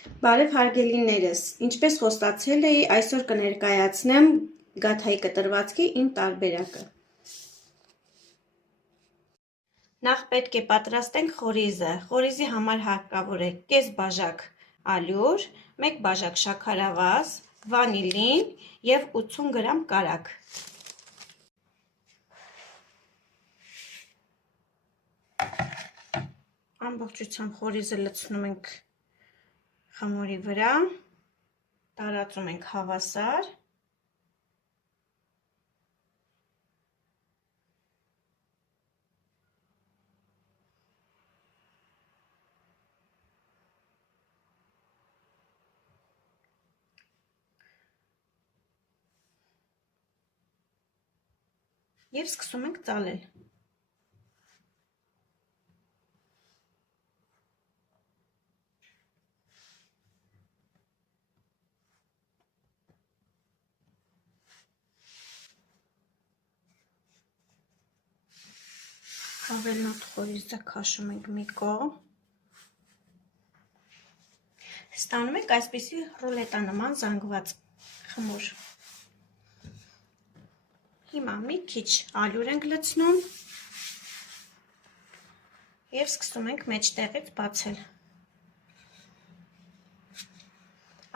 Բարև հարգելիներս, ինչպես խոստացել էի, այսօր կներկայացնեմ գաթայի կտրվածքի իմ տարբերակը։ Նախ պետք է պատրաստենք խորիզը։ Խորիզի համար հարկավոր է կես բաժակ ալյուր, 1 բաժակ շաքարավազ, վանիլին և 80 գրամ կարագ։ Ամբողջությամբ խորիզը լցնում ենք խմորի վրա, տարածում ենք հավասար։ Եվ սկսում ենք ծալել։ Ավելնոտ խորիզը քաշում ենք մի կողմ։ Ստանում ենք այսպիսի ռուլետանման զանգված խմոր։ Հիմա մի քիչ ալյուր ենք լցնում և սկսում ենք մեջտեղից բացել։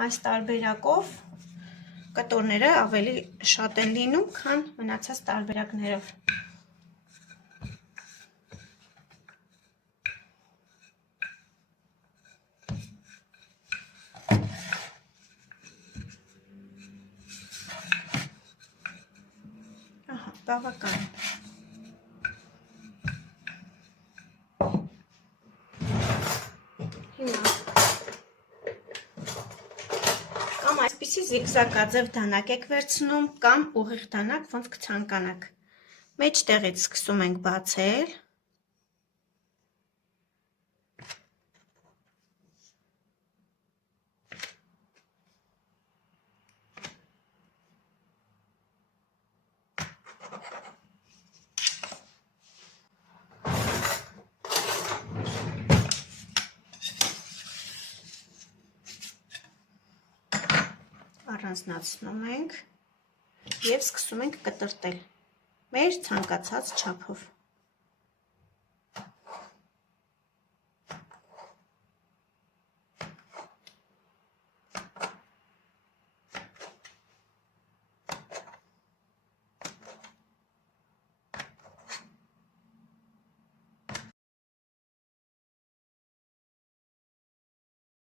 Այս տարբերակով կտորները ավելի շատ են լինում, քան մնացած տարբերակներով։ Բավական է։ Հիմա կամ այսպիսի զիգզագաձև դանակ եք վերցնում, կամ ուղիղ դանակ, ոնց կցանկանաք։ Մեջտեղից սկսում ենք բացել։ Առանձնացնում ենք և սկսում ենք կտրտել մեր ցանկացած չափով։